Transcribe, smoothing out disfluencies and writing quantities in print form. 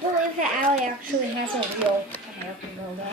believe that Allie actually has a real hair removal.